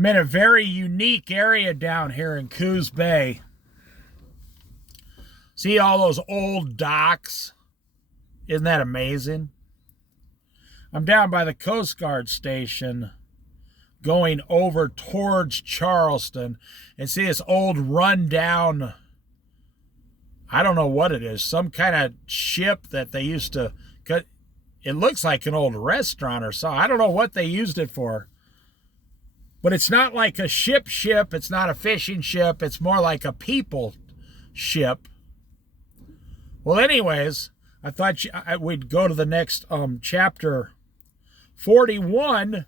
I'm in a very unique area down here in Coos Bay. See all those old docks? Isn't that amazing? I'm down by the Coast Guard station going over towards Charleston and see this old rundown, I don't know what it is, some kind of ship that they used to cut. It looks like an old restaurant or so. I don't know what they used it for. But it's not like a ship. It's not a fishing ship. It's more like a people ship. Well, anyways, I thought we'd go to the next chapter 41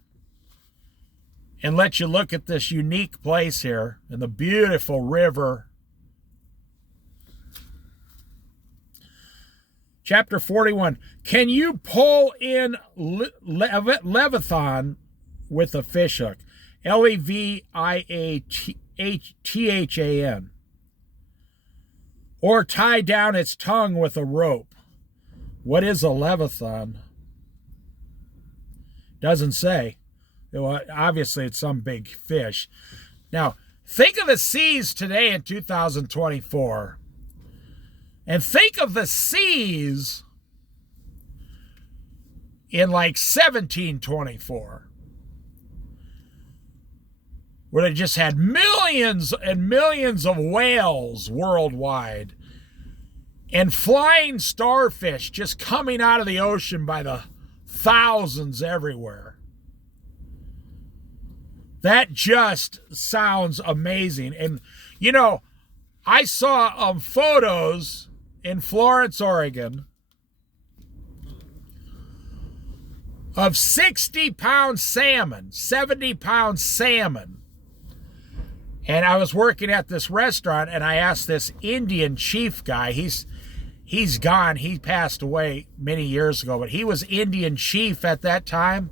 and let you look at this unique place here and the beautiful river. Chapter 41. Can you pull in Leviathan with a fish hook? Leviathan. Or tie down its tongue with a rope. What is a Leviathan? Doesn't say. Well, obviously, it's some big fish. Now, think of the seas today in 2024. And think of the seas in like 1724. Where they just had millions and millions of whales worldwide. And flying starfish just coming out of the ocean by the thousands everywhere. That just sounds amazing. And, you know, I saw photos in Florence, Oregon of 60-pound salmon, 70-pound salmon. And I was working at this restaurant, and I asked this Indian chief guy. He's gone. He passed away many years ago, but he was Indian chief at that time.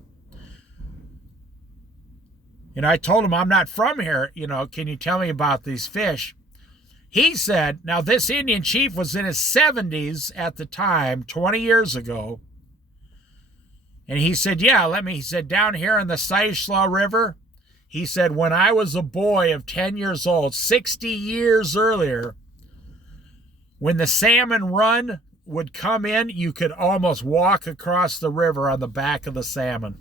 And I told him, I'm not from here. You know, can you tell me about these fish? He said, now this Indian chief was in his 70s at the time, 20 years ago. And he said, yeah, he said, down here in the Siuslaw River, he said, when I was a boy of 10 years old, 60 years earlier, when the salmon run would come in, you could almost walk across the river on the back of the salmon.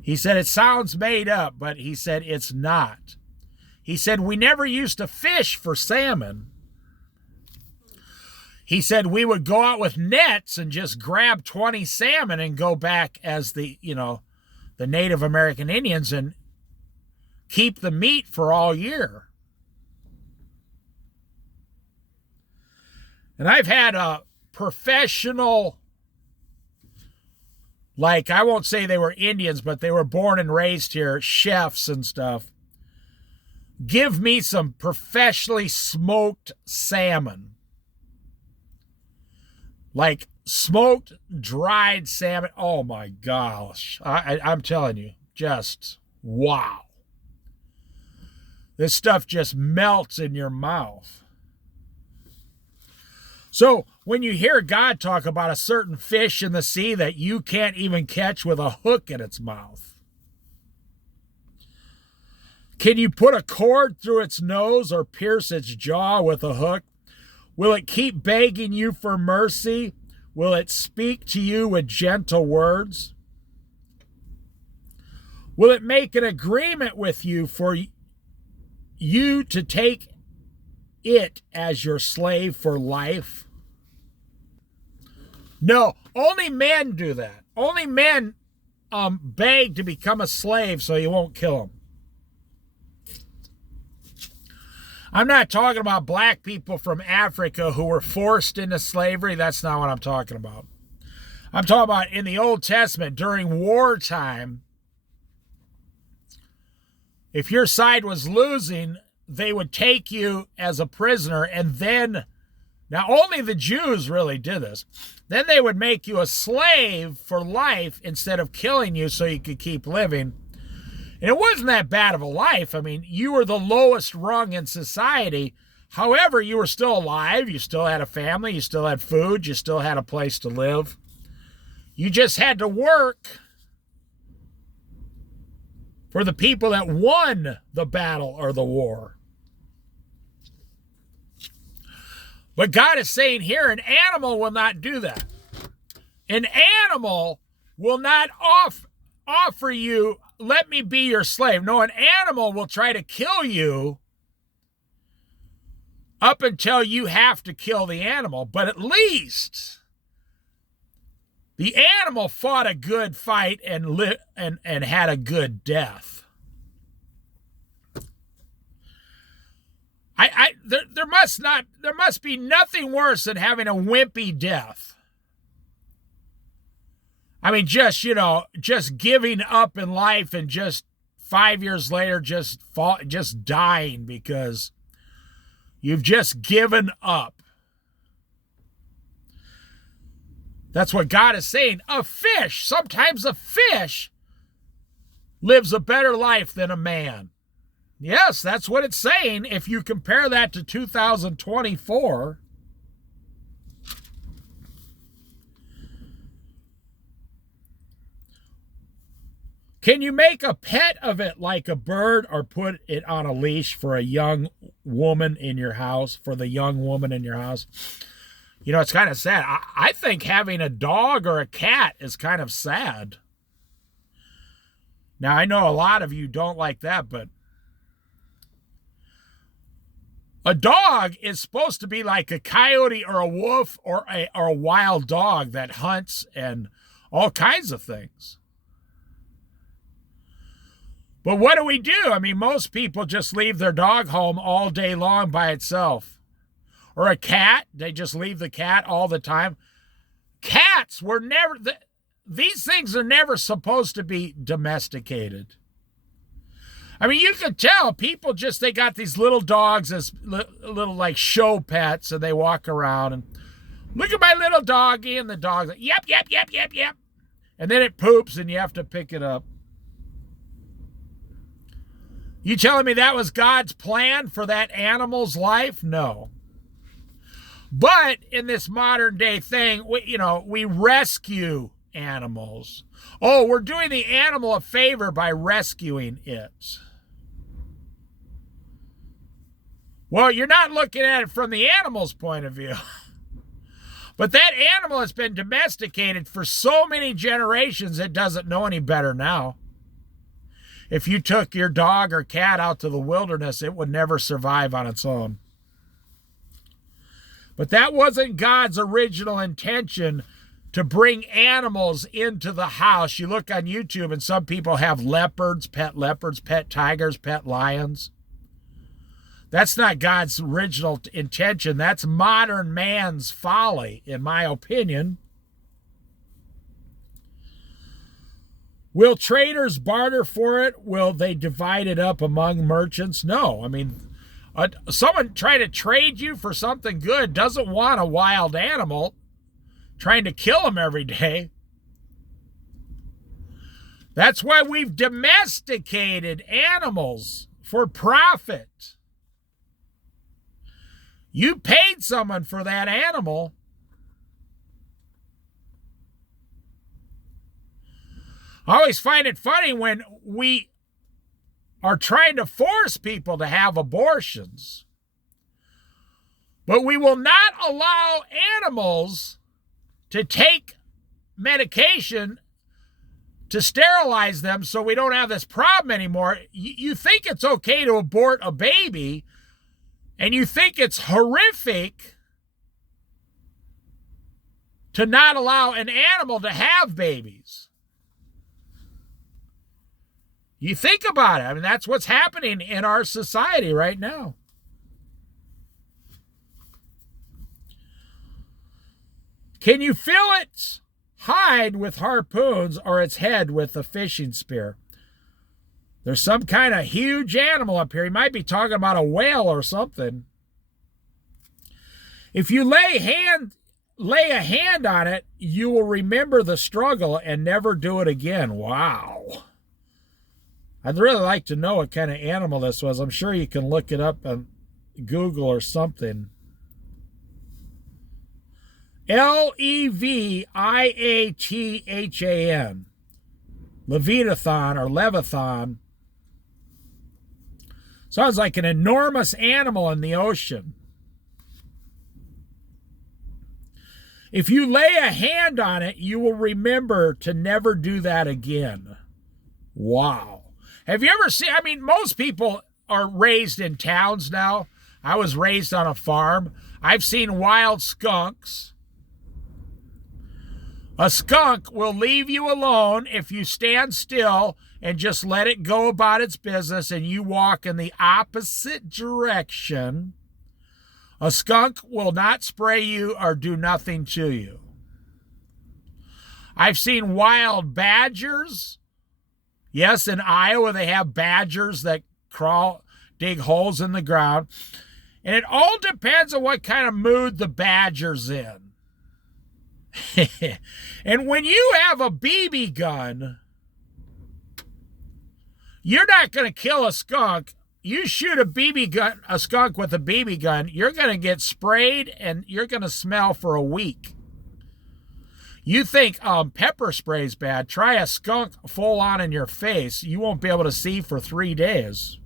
He said, it sounds made up, but he said, it's not. He said, we never used to fish for salmon. He said, we would go out with nets and just grab 20 salmon and go back as the Native American Indians and keep the meat for all year. And I've had a professional, like, I won't say they were Indians, but they were born and raised here, chefs and stuff, give me some professionally smoked salmon. Like smoked, dried salmon. Oh my gosh. I'm telling you, just wow. This stuff just melts in your mouth. So when you hear God talk about a certain fish in the sea that you can't even catch with a hook in its mouth, can you put a cord through its nose or pierce its jaw with a hook? Will it keep begging you for mercy? Will it speak to you with gentle words? Will it make an agreement with you for you to take it as your slave for life? No, only men do that. Only men beg to become a slave so you won't kill them. I'm not talking about black people from Africa who were forced into slavery. That's not what I'm talking about. I'm talking about in the Old Testament during wartime. If your side was losing, they would take you as a prisoner, and then, now only the Jews really did this, then they would make you a slave for life instead of killing you so you could keep living. And it wasn't that bad of a life. I mean, you were the lowest rung in society. However, you were still alive. You still had a family. You still had food. You still had a place to live. You just had to work for the people that won the battle or the war. But God is saying here, an animal will not do that. An animal will not offer you, let me be your slave. No, an animal will try to kill you up until you have to kill the animal. But at least the animal fought a good fight and had a good death. There must be nothing worse than having a wimpy death. I mean, just giving up in life and just 5 years later just dying because you've just given up. That's what God is saying. Sometimes a fish lives a better life than a man. Yes, that's what it's saying. If you compare that to 2024, can you make a pet of it like a bird or put it on a leash for a young woman in your house, for the young woman in your house? You know, it's kind of sad. I think having a dog or a cat is kind of sad. Now, I know a lot of you don't like that, but a dog is supposed to be like a coyote or a wolf or a wild dog that hunts and all kinds of things. But what do we do? I mean, most people just leave their dog home all day long by itself. Or a cat, they just leave the cat all the time. Cats were never, these things are never supposed to be domesticated. I mean, you can tell people they got these little dogs as little like show pets, and they walk around and look at my little doggy, and the dog's like, yep, yep, yep, yep, yep. And then it poops and you have to pick it up. You telling me that was God's plan for that animal's life? No. But in this modern day thing, we rescue animals. Oh, we're doing the animal a favor by rescuing it. Well, you're not looking at it from the animal's point of view. But that animal has been domesticated for so many generations, it doesn't know any better now. If you took your dog or cat out to the wilderness, it would never survive on its own. But that wasn't God's original intention, to bring animals into the house. You look on YouTube and some people have leopards, pet tigers, pet lions. That's not God's original intention. That's modern man's folly, in my opinion. Will traders barter for it? Will they divide it up among merchants? No. I mean, someone trying to trade you for something good doesn't want a wild animal trying to kill them every day. That's why we've domesticated animals for profit. You paid someone for that animal. I always find it funny when we are trying to force people to have abortions, but we will not allow animals to take medication to sterilize them so we don't have this problem anymore. You think it's okay to abort a baby, and you think it's horrific to not allow an animal to have babies. You think about it. I mean, that's what's happening in our society right now. Can you fill its hide with harpoons or its head with a fishing spear? There's some kind of huge animal up here. He might be talking about a whale or something. If you lay a hand on it, you will remember the struggle and never do it again. Wow. I'd really like to know what kind of animal this was. I'm sure you can look it up on Google or something. Leviathan. Leviathan or Leviathan Sounds like an enormous animal in the ocean. If you lay a hand on it, you will remember to never do that again. Wow. Have you ever seen, I mean, most people are raised in towns now. I was raised on a farm. I've seen wild skunks. A skunk will leave you alone if you stand still and just let it go about its business and you walk in the opposite direction. A skunk will not spray you or do nothing to you. I've seen wild badgers. Yes, in Iowa they have badgers that dig holes in the ground. And it all depends on what kind of mood the badger's in. And when you have a BB gun, you're not going to kill a skunk. You shoot a skunk with a BB gun, you're going to get sprayed and you're going to smell for a week. You think pepper spray's bad, try a skunk full on in your face. You won't be able to see for 3 days.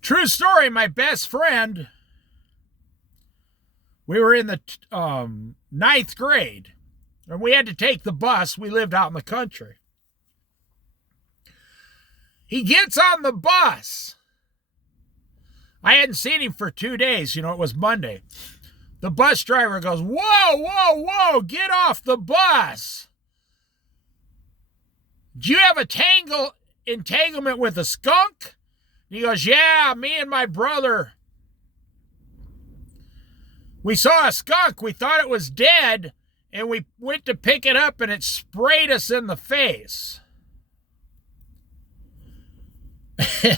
True story, my best friend, we were in the 9th grade, and we had to take the bus. We lived out in the country. He gets on the bus. I hadn't seen him for 2 days. You know, it was Monday. The bus driver goes, "Whoa, whoa, whoa, get off the bus. Do you have a entanglement with a skunk?" And he goes, "Yeah, me and my brother. We saw a skunk. We thought it was dead, and we went to pick it up, and it sprayed us in the face."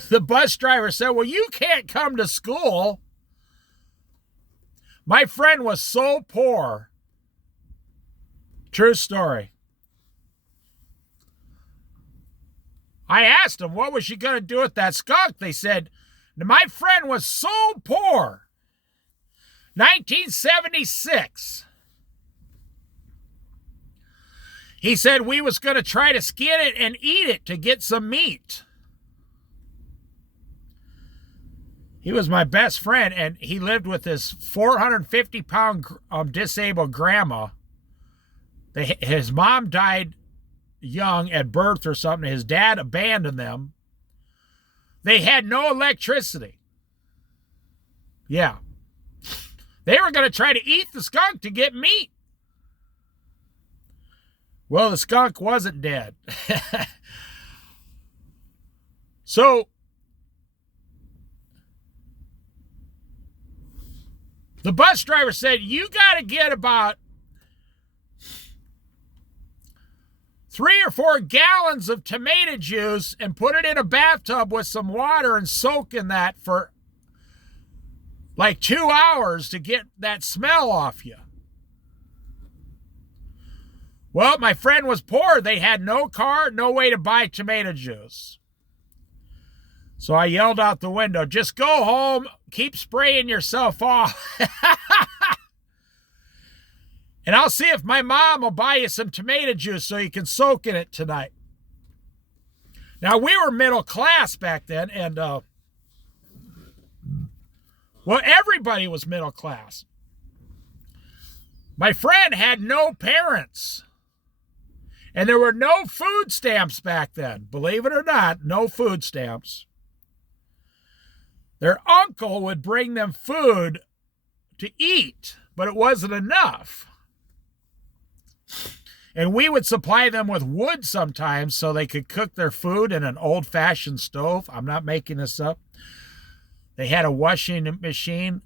The bus driver said, "Well, you can't come to school." My friend was so poor. True story. I asked him, what was she going to do with that skunk? They said, my friend was so poor. 1976. He said we was going to try to skin it and eat it to get some meat. He was my best friend, and he lived with his 450-pound disabled grandma. His mom died young at birth or something. His dad abandoned them. They had no electricity. Yeah. They were going to try to eat the skunk to get meat. Well, the skunk wasn't dead. So, the bus driver said, you got to get about 3 or 4 gallons of tomato juice and put it in a bathtub with some water and soak in that for like 2 hours to get that smell off you. Well, my friend was poor. They had no car, no way to buy tomato juice. So I yelled out the window, just go home, keep spraying yourself off. And I'll see if my mom will buy you some tomato juice so you can soak in it tonight. Now, we were middle class back then, and, well, everybody was middle class. My friend had no parents. And there were no food stamps back then. Believe it or not, no food stamps. Their uncle would bring them food to eat, but it wasn't enough. And we would supply them with wood sometimes so they could cook their food in an old-fashioned stove. I'm not making this up. They had a washing machine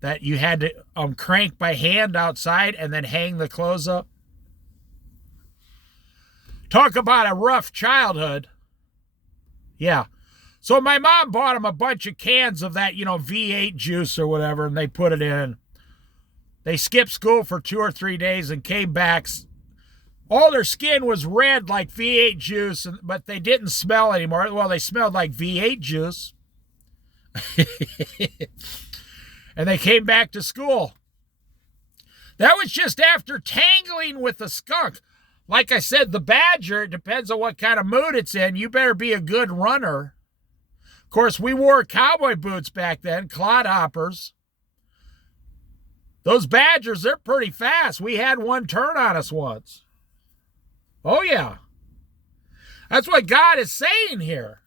that you had to crank by hand outside and then hang the clothes up. Talk about a rough childhood. Yeah. So my mom bought them a bunch of cans of that, V8 juice or whatever, and they put it in. They skipped school for 2 or 3 days and came back. All their skin was red like V8 juice, but they didn't smell anymore. Well, they smelled like V8 juice. And they came back to school. That was just after tangling with the skunk. like I said, the badger, it depends on what kind of mood it's in. You better be a good runner. Of course, we wore cowboy boots back then, clodhoppers. Those badgers, they're pretty fast. We had one turn on us once. Oh, yeah. That's what God is saying here.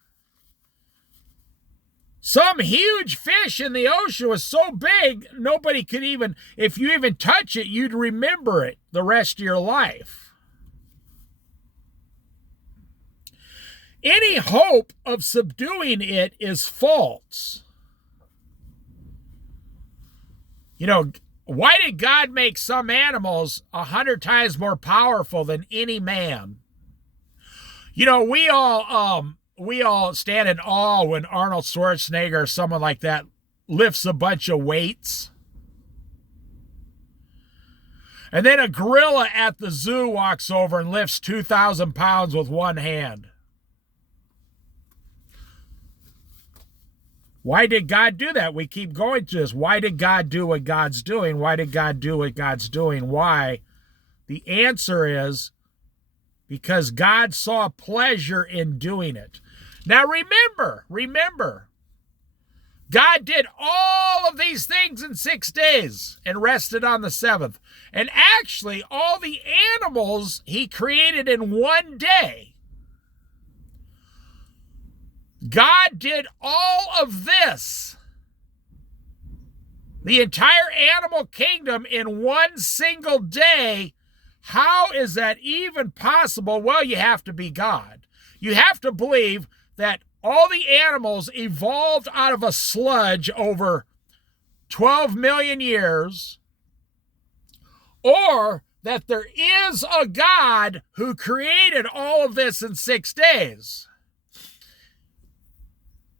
Some huge fish in the ocean was so big, nobody could even, if you even touch it, you'd remember it the rest of your life. Any hope of subduing it is false. You know, why did God make some animals 100 times more powerful than any man? You know, we all stand in awe when Arnold Schwarzenegger or someone like that lifts a bunch of weights. And then a gorilla at the zoo walks over and lifts 2,000 pounds with one hand. Why did God do that? We keep going to this. Why did God do what God's doing? Why did God do what God's doing? Why? The answer is because God saw pleasure in doing it. Now remember, God did all of these things in 6 days and rested on the seventh. And actually, all the animals he created in one day. God did all of this, the entire animal kingdom, in one single day. How is that even possible? Well, you have to be God. You have to believe that all the animals evolved out of a sludge over 12 million years, or that there is a God who created all of this in 6 days.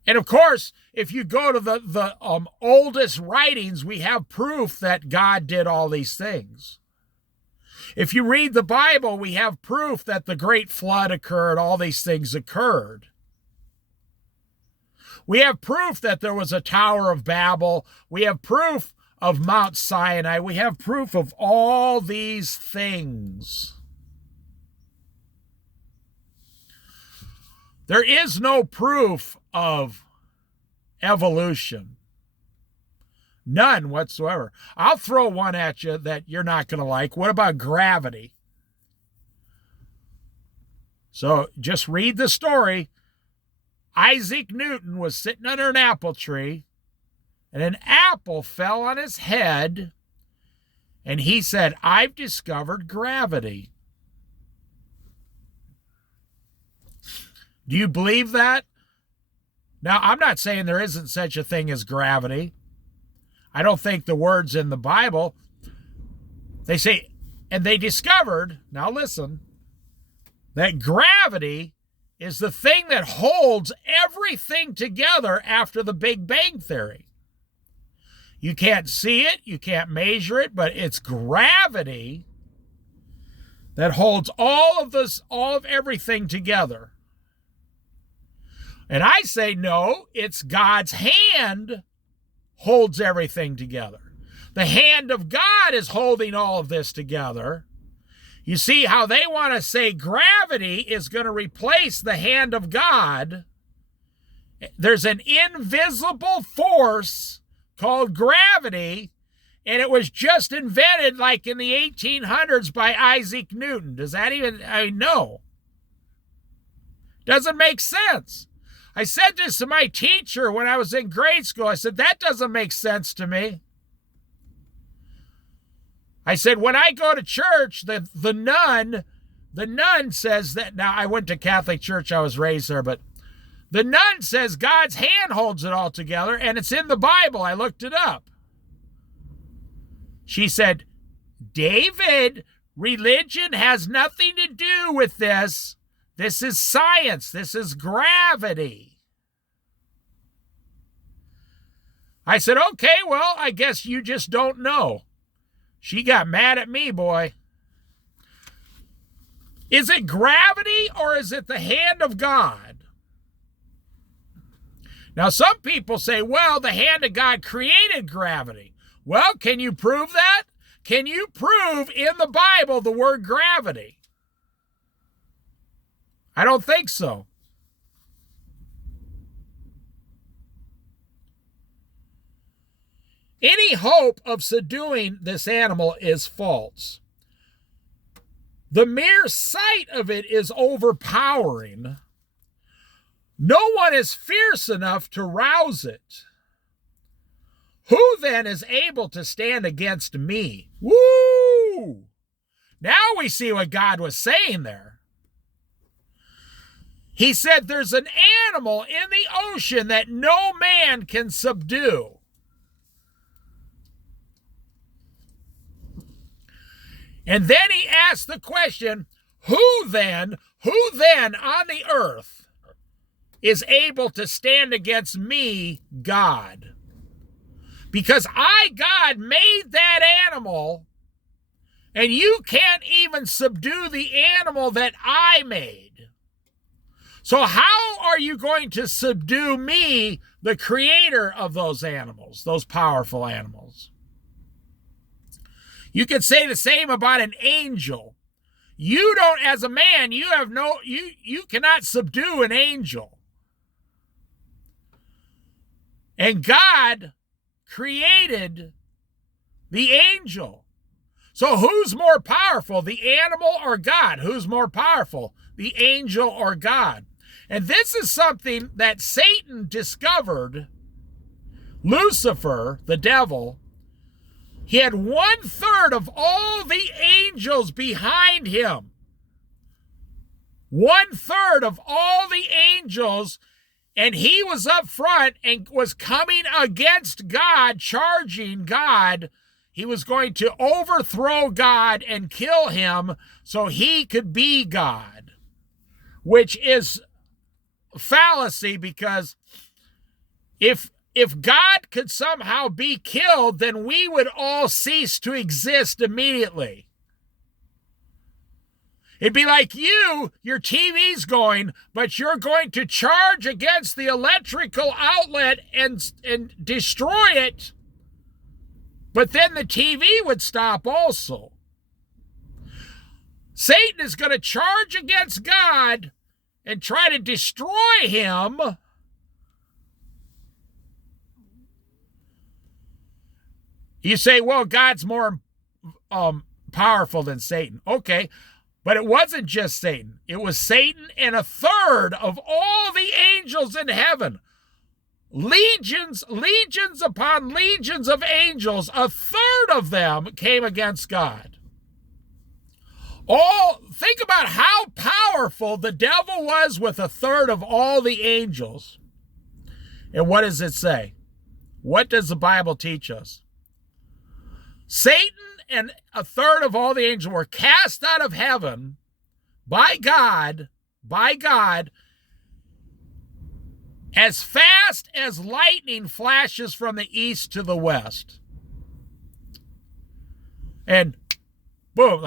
And of course, if you go to the oldest writings, we have proof that God did all these things. If you read the Bible, we have proof that the great flood occurred, all these things occurred. We have proof that there was a Tower of Babel. We have proof of Mount Sinai. We have proof of all these things. There is no proof of evolution. None whatsoever. I'll throw one at you that you're not going to like. What about gravity? So just read the story. Isaac Newton was sitting under an apple tree, and an apple fell on his head, and he said, "I've discovered gravity." Do you believe that? Now, I'm not saying there isn't such a thing as gravity. I don't think the words in the Bible, they say, and they discovered, now listen, that gravity is the thing that holds everything together after the Big Bang Theory. You can't see it, you can't measure it, but it's gravity that holds all of everything together. And I say, no, it's God's hand holds everything together. The hand of God is holding all of this together. You see how they want to say gravity is going to replace the hand of God. There's an invisible force called gravity, and it was just invented like in the 1800s by Isaac Newton. Does that even, no. Doesn't make sense. I said this to my teacher when I was in grade school. I said, that doesn't make sense to me. I said, when I go to church, the nun says that, now I went to Catholic church, I was raised there, but the nun says God's hand holds it all together, and it's in the Bible. I looked it up. She said, David, religion has nothing to do with this. This is science. This is gravity. I said, okay, well, I guess you just don't know. She got mad at me, boy. Is it gravity or is it the hand of God? Now, some people say, well, the hand of God created gravity. Well, can you prove that? Can you prove in the Bible the word gravity? I don't think so. Any hope of subduing this animal is false. The mere sight of it is overpowering. No one is fierce enough to rouse it. Who then is able to stand against me? Woo! Now we see what God was saying there. He said there's an animal in the ocean that no man can subdue. And then he asked the question, who then on the earth is able to stand against me, God? Because I, God, made that animal, and you can't even subdue the animal that I made. So how are you going to subdue me, the creator of those animals, those powerful animals? You could say the same about an angel. You don't, as a man, you cannot subdue an angel. And God created the angel. So who's more powerful, the animal or God? Who's more powerful, the angel or God? And this is something that Satan discovered. Lucifer, the devil, he had 1/3 of all the angels behind him. 1/3 of all the angels, and he was up front and was coming against God, charging God. He was going to overthrow God and kill him so he could be God, which is fallacy, because if God could somehow be killed, then we would all cease to exist immediately. It'd be like your TV's going, but you're going to charge against the electrical outlet and destroy it, but then the TV would stop also. Satan is going to charge against God and try to destroy him. You say, well, God's more powerful than Satan. Okay, but it wasn't just Satan. It was Satan and 1/3 of all the angels in heaven. Legions upon legions of angels, 1/3 of them came against God. Think about how powerful the devil was with 1/3 of all the angels. And what does it say? What does the Bible teach us? Satan and 1/3 of all the angels were cast out of heaven by God, as fast as lightning flashes from the east to the west. And boom,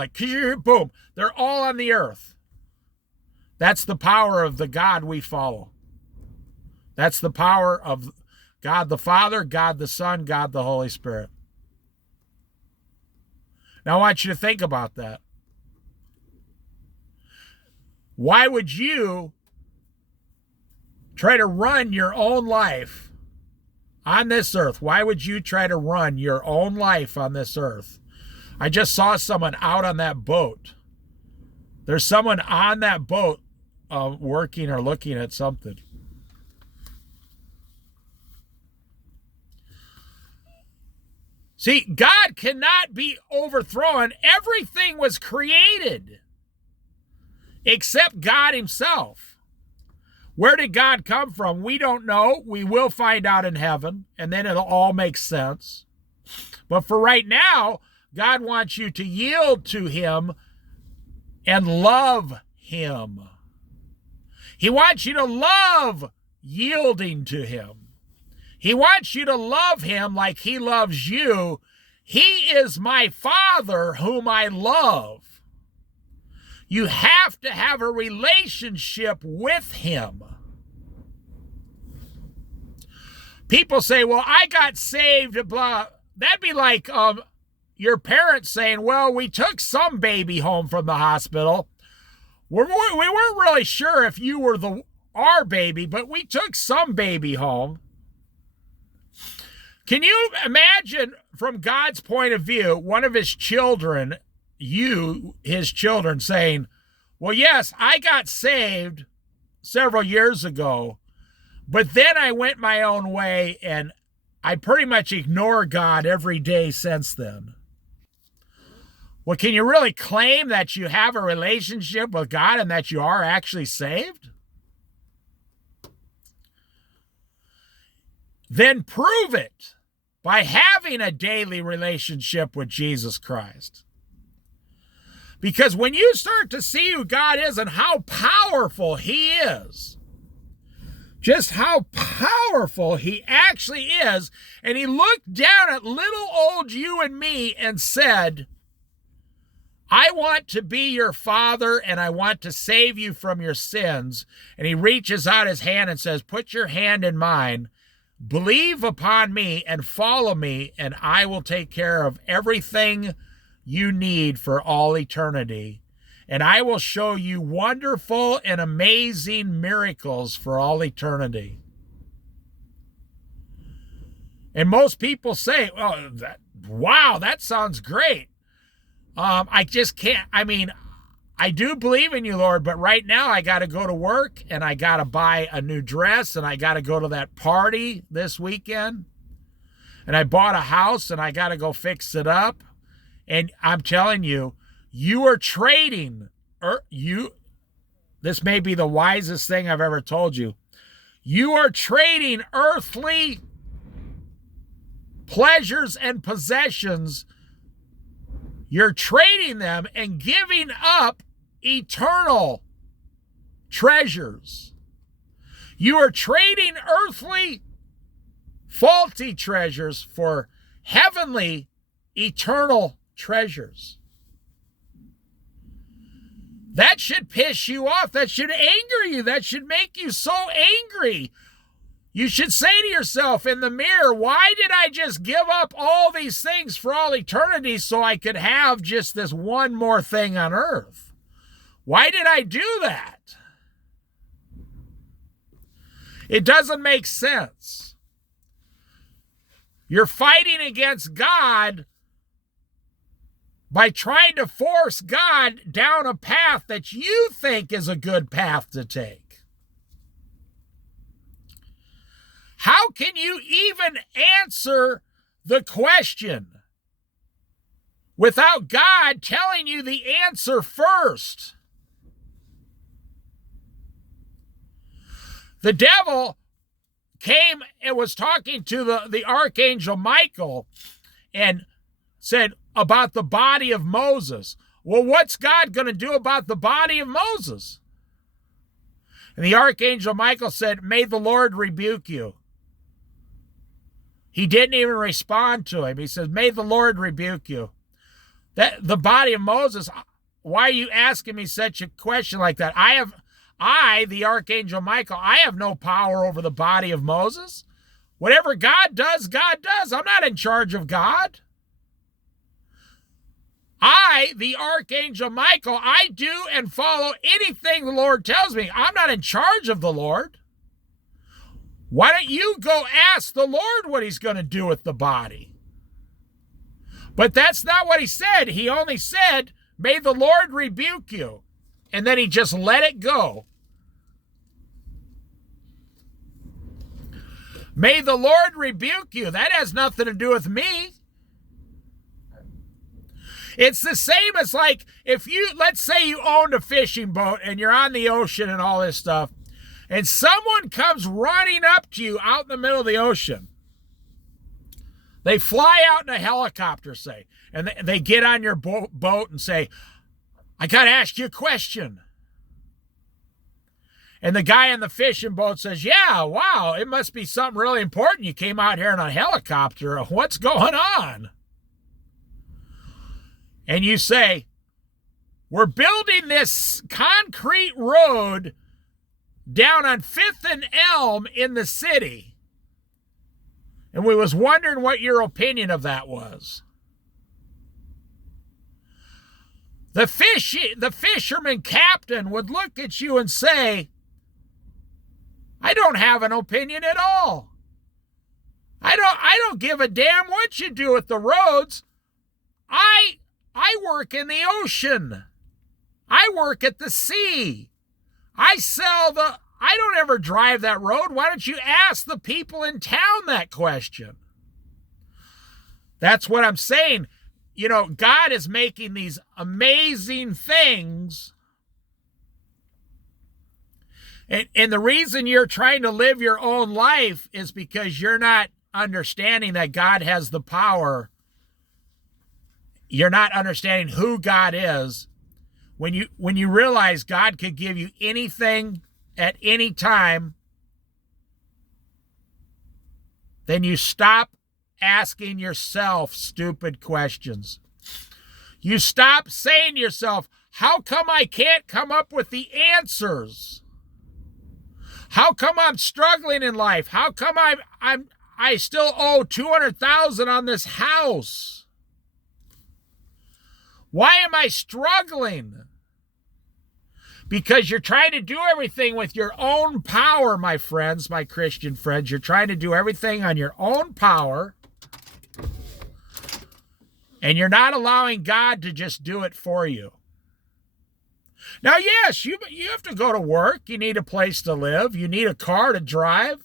boom, they're all on the earth. That's the power of the God we follow. That's the power of God the Father, God the Son, God the Holy Spirit. Now I want you to think about that. Why would you try to run your own life on this earth? Why would you try to run your own life on this earth? I just saw someone out on that boat. There's someone on that boat working or looking at something. See, God cannot be overthrown. Everything was created except God himself. Where did God come from? We don't know. We will find out in heaven, and then it'll all make sense. But for right now, God wants you to yield to him and love him. He wants you to love yielding to him. He wants you to love him like he loves you. He is my Father whom I love. You have to have a relationship with him. People say, well, I got saved, blah. That'd be like your parents saying, well, we took some baby home from the hospital. We weren't really sure if you were our baby, but we took some baby home. Can you imagine, from God's point of view, one of his children, his children, saying, well, yes, I got saved several years ago, but then I went my own way and I pretty much ignore God every day since then. Well, can you really claim that you have a relationship with God and that you are actually saved? Then prove it by having a daily relationship with Jesus Christ. Because when you start to see who God is and how powerful he is, just how powerful he actually is, and he looked down at little old you and me and said, I want to be your father and I want to save you from your sins. And he reaches out his hand and says, put your hand in mine. Believe upon me and follow me, and I will take care of everything you need for all eternity. And I will show you wonderful and amazing miracles for all eternity. And most people say, oh, wow, that sounds great. I just can't, I do believe in you, Lord, but right now I got to go to work and I got to buy a new dress and I got to go to that party this weekend. And I bought a house and I got to go fix it up. And I'm telling you, you are trading, this may be the wisest thing I've ever told you. You are trading earthly pleasures and possessions. You're trading them and giving up eternal treasures. You are trading earthly, faulty treasures for heavenly, eternal treasures. That should piss you off. That should anger you. That should make you so angry. You should say to yourself in the mirror, why did I just give up all these things for all eternity so I could have just this one more thing on earth? Why did I do that? It doesn't make sense. You're fighting against God by trying to force God down a path that you think is a good path to take. How can you even answer the question without God telling you the answer first? The devil came and was talking to the archangel Michael and said about the body of Moses. Well, what's God going to do about the body of Moses? And the archangel Michael said, may the Lord rebuke you. He didn't even respond to him. He says, may the Lord rebuke you. That the body of Moses, why are you asking me such a question like that? The archangel Michael, I have no power over the body of Moses. Whatever God does, God does. I'm not in charge of God. The archangel Michael, I do and follow anything the Lord tells me. I'm not in charge of the Lord. Why don't you go ask the Lord what he's going to do with the body? But that's not what he said. He only said, may the Lord rebuke you. And then he just let it go. May the Lord rebuke you. That has nothing to do with me. It's the same as like if let's say you owned a fishing boat and you're on the ocean and all this stuff, and someone comes running up to you out in the middle of the ocean. They fly out in a helicopter, say, and they get on your boat and say, I got to ask you a question. And the guy in the fishing boat says, yeah, wow, it must be something really important. You came out here in a helicopter. What's going on? And you say, we're building this concrete road down on 5th and Elm in the city. And we was wondering what your opinion of that was. The fisherman captain would look at you and say, I don't have an opinion at all. I don't give a damn what you do with the roads. I work in the ocean. I work at the sea. I don't ever drive that road. Why don't you ask the people in town that question? That's what I'm saying. You know, God is making these amazing things. And the reason you're trying to live your own life is because you're not understanding that God has the power. You're not understanding who God is. When you realize God could give you anything at any time, then you stop asking yourself stupid questions. You stop saying to yourself, how come I can't come up with the answers? How come I'm struggling in life? How come I still owe $200,000 on this house? Why am I struggling? Because you're trying to do everything with your own power, my friends, my Christian friends. You're trying to do everything on your own power. And you're not allowing God to just do it for you. Now, yes, you have to go to work. You need a place to live. You need a car to drive.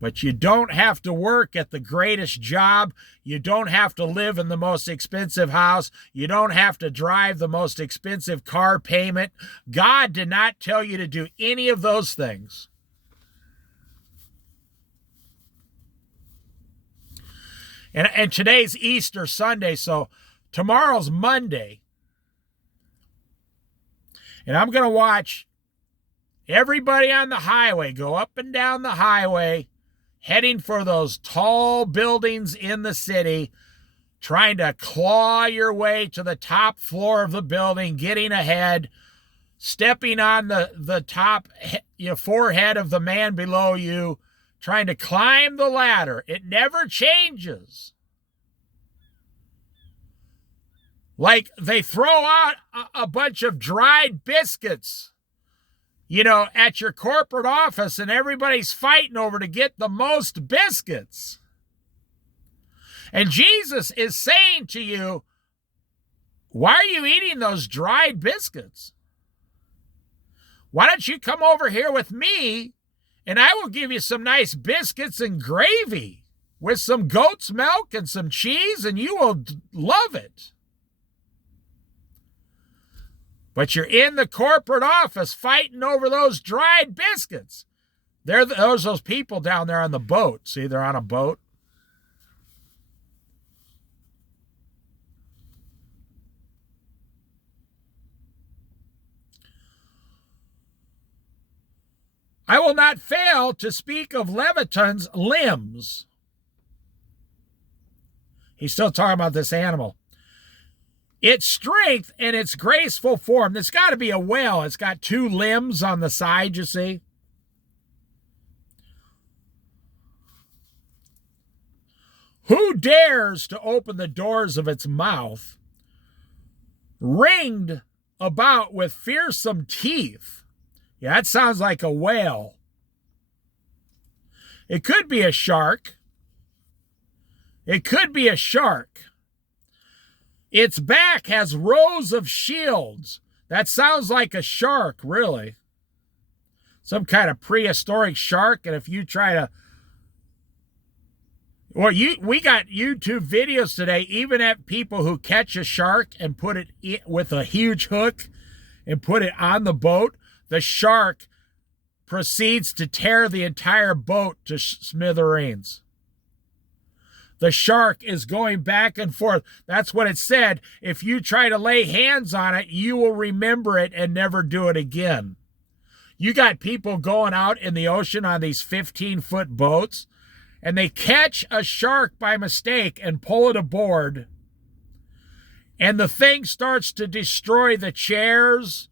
But you don't have to work at the greatest job. You don't have to live in the most expensive house. You don't have to drive the most expensive car payment. God did not tell you to do any of those things. And today's Easter Sunday, so tomorrow's Monday. And I'm going to watch everybody on the highway go up and down the highway, heading for those tall buildings in the city, trying to claw your way to the top floor of the building, getting ahead, stepping on the top forehead of the man below you, trying to climb the ladder. It never changes. Like they throw out a bunch of dried biscuits, at your corporate office, and everybody's fighting over to get the most biscuits. And Jesus is saying to you, why are you eating those dried biscuits? Why don't you come over here with me, and I will give you some nice biscuits and gravy with some goat's milk and some cheese, and you will love it. But you're in the corporate office fighting over those dried biscuits. Those people down there on the boat. See, they're on a boat. I will not fail to speak of Leviathan's limbs. He's still talking about this animal. Its strength and its graceful form. It's got to be a whale. It's got two limbs on the side, you see. Who dares to open the doors of its mouth, ringed about with fearsome teeth? Yeah, that sounds like a whale. It could be a shark. It could be a shark. Its back has rows of shields. That sounds like a shark, really. Some kind of prehistoric shark. And if you try to... Well, we got YouTube videos today, even at people who catch a shark and put it with a huge hook and put it on the boat. The shark proceeds to tear the entire boat to smithereens. The shark is going back and forth. That's what it said. If you try to lay hands on it, you will remember it and never do it again. You got people going out in the ocean on these 15-foot boats, and they catch a shark by mistake and pull it aboard, and the thing starts to destroy the chairs,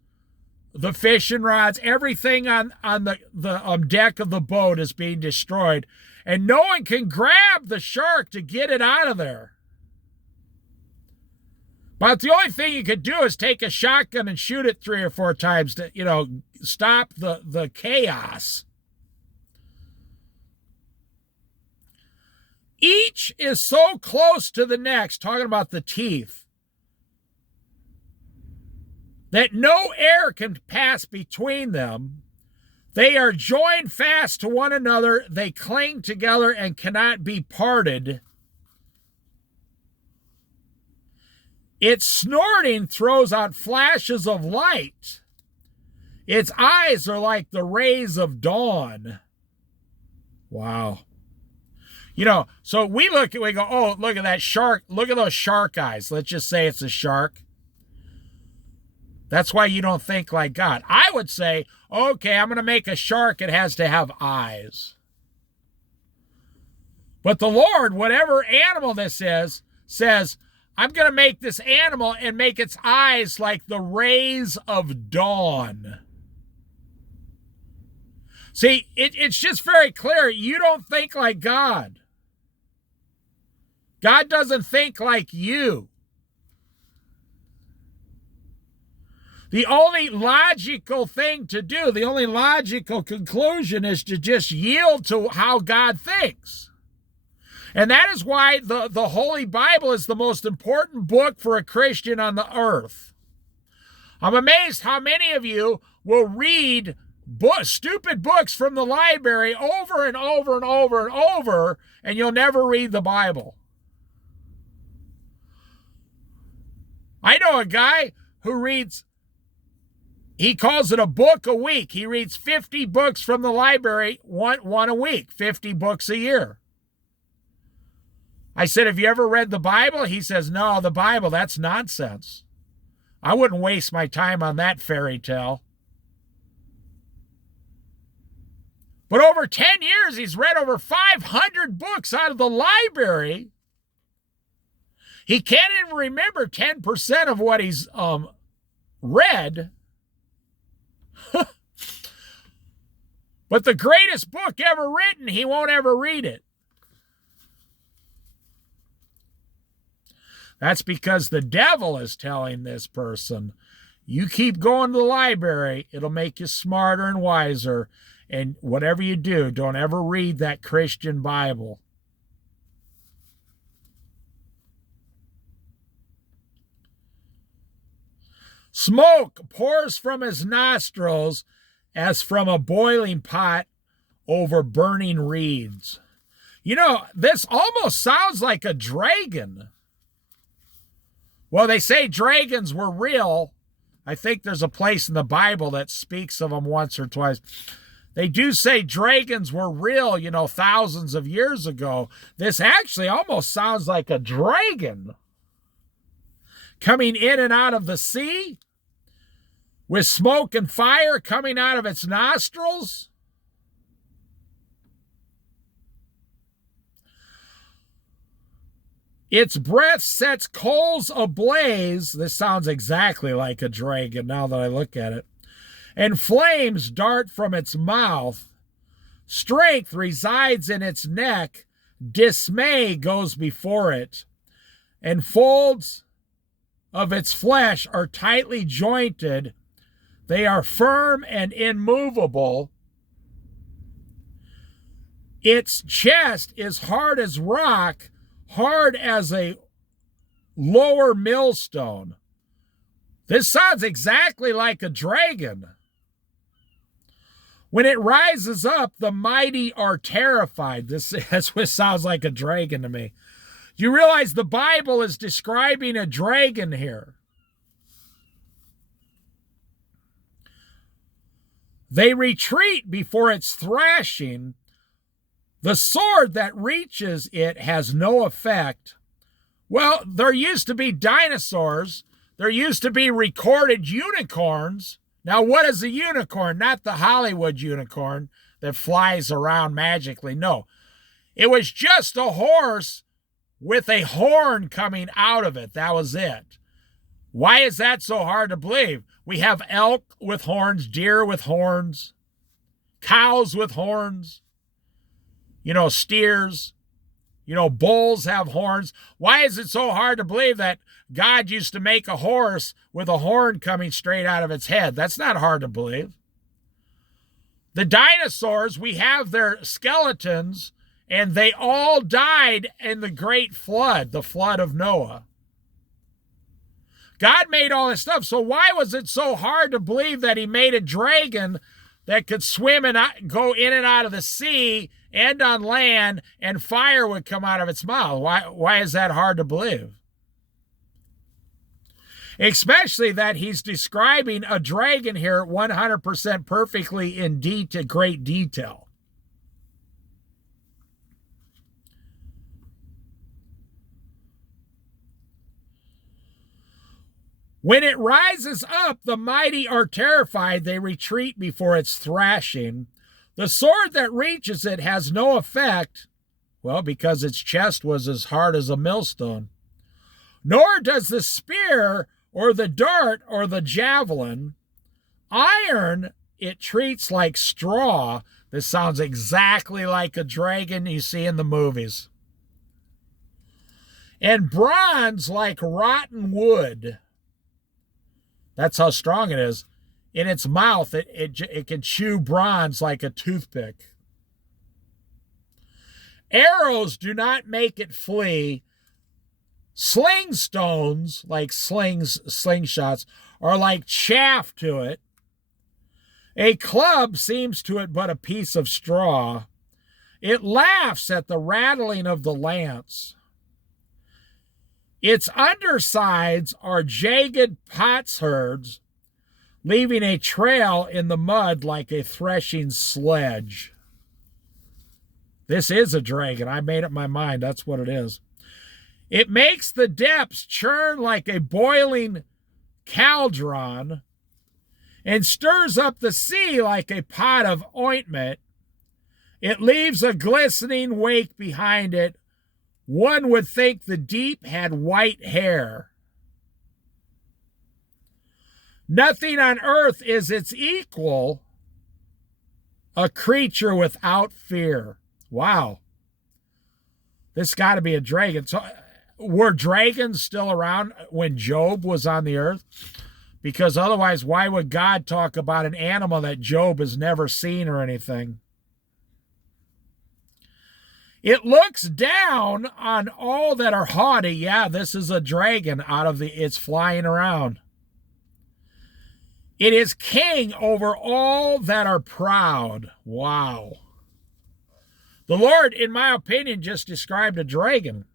the fishing rods, everything on the deck of the boat is being destroyed. And no one can grab the shark to get it out of there. But the only thing you could do is take a shotgun and shoot it 3 or 4 times to, stop the chaos. Each is so close to the next, talking about the teeth, that no air can pass between them. They are joined fast to one another. They cling together and cannot be parted. Its snorting throws out flashes of light. Its eyes are like the rays of dawn. Wow. So we go, oh, look at that shark. Look at those shark eyes. Let's just say it's a shark. That's why you don't think like God. I would say, okay, I'm going to make a shark. It has to have eyes. But the Lord, whatever animal this is, says, I'm going to make this animal and make its eyes like the rays of dawn. See, it's just very clear. You don't think like God. God doesn't think like you. The only logical thing to do, the only logical conclusion is to just yield to how God thinks. And that is why the Holy Bible is the most important book for a Christian on the earth. I'm amazed how many of you will read stupid books from the library over and over and over and over, and you'll never read the Bible. I know a guy who reads, he calls it a book a week. He reads 50 books from the library, one a week, 50 books a year. I said, have you ever read the Bible? He says, no, the Bible, that's nonsense. I wouldn't waste my time on that fairy tale. But over 10 years, he's read over 500 books out of the library. He can't even remember 10% of what he's read. But the greatest book ever written, he won't ever read it. That's because the devil is telling this person, you keep going to the library, it'll make you smarter and wiser. And whatever you do, don't ever read that Christian Bible. Smoke pours from his nostrils as from a boiling pot over burning reeds. This almost sounds like a dragon. Well, they say dragons were real. I think there's a place in the Bible that speaks of them once or twice. They do say dragons were real, thousands of years ago. This actually almost sounds like a dragon coming in and out of the sea with smoke and fire coming out of its nostrils. Its breath sets coals ablaze. This sounds exactly like a dragon now that I look at it. And flames dart from its mouth. Strength resides in its neck. Dismay goes before it. And folds of its flesh are tightly jointed. They are firm and immovable. Its chest is hard as rock, hard as a lower millstone. This sounds exactly like a dragon. When it rises up, the mighty are terrified. This sounds like a dragon to me. You realize the Bible is describing a dragon here. They retreat before its thrashing. The sword that reaches it has no effect. Well, there used to be dinosaurs. There used to be recorded unicorns. Now, what is a unicorn? Not the Hollywood unicorn that flies around magically. No, it was just a horse with a horn coming out of it. That was it. Why is that so hard to believe? We have elk with horns, deer with horns, cows with horns, steers. You know, bulls have horns. Why is it so hard to believe that God used to make a horse with a horn coming straight out of its head? That's not hard to believe. The dinosaurs, we have their skeletons, and they all died in the great flood, the flood of Noah. God made all this stuff, so why was it so hard to believe that he made a dragon that could swim and go in and out of the sea and on land, and fire would come out of its mouth? Why is that hard to believe? Especially that he's describing a dragon here 100% perfectly in great detail. When it rises up, the mighty are terrified. They retreat before its thrashing. The sword that reaches it has no effect, well, because its chest was as hard as a millstone. Nor does the spear or the dart or the javelin. Iron it treats like straw. This sounds exactly like a dragon you see in the movies. And bronze like rotten wood. That's how strong it is. In its mouth, it can chew bronze like a toothpick. Arrows do not make it flee. Sling stones, like slingshots, are like chaff to it. A club seems to it but a piece of straw. It laughs at the rattling of the lance. Its undersides are jagged potsherds, leaving a trail in the mud like a threshing sledge. This is a dragon. I made up my mind. That's what it is. It makes the depths churn like a boiling cauldron and stirs up the sea like a pot of ointment. It leaves a glistening wake behind it. One would think the deep had white hair. Nothing on earth is its equal, a creature without fear. Wow. This got to be a dragon. So, were dragons still around when Job was on the earth? Because otherwise, why would God talk about an animal that Job has never seen or anything? It looks down on all that are haughty. Yeah, this is a dragon it's flying around. It is king over all that are proud. Wow. The Lord, in my opinion, just described a dragon.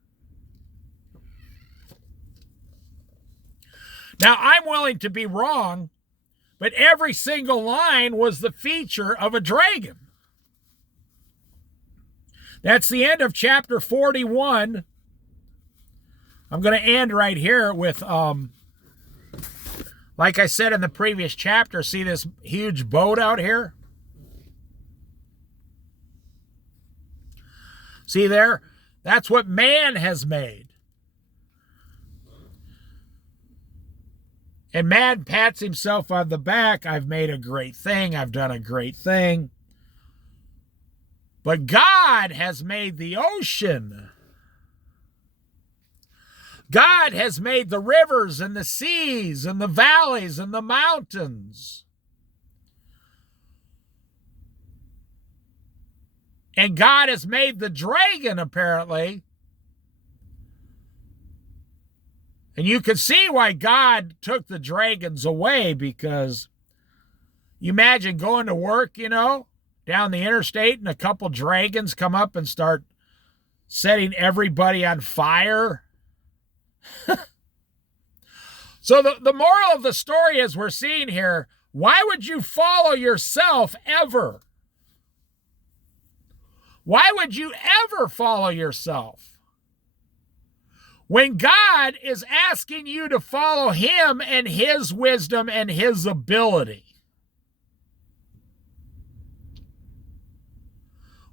Now, I'm willing to be wrong, but every single line was the feature of a dragon. That's the end of chapter 41. I'm going to end right here with, like I said in the previous chapter, see this huge boat out here? See there? That's what man has made. And man pats himself on the back. I've made a great thing. I've done a great thing. But God has made the ocean. God has made the rivers and the seas and the valleys and the mountains. And God has made the dragon, apparently. And you can see why God took the dragons away, because you imagine going to work, down the interstate, and a couple dragons come up and start setting everybody on fire. So the moral of the story is we're seeing here, why would you follow yourself ever? Why would you ever follow yourself? When God is asking you to follow him and his wisdom and his ability.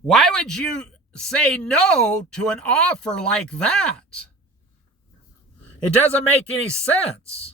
Why would you say no to an offer like that? It doesn't make any sense.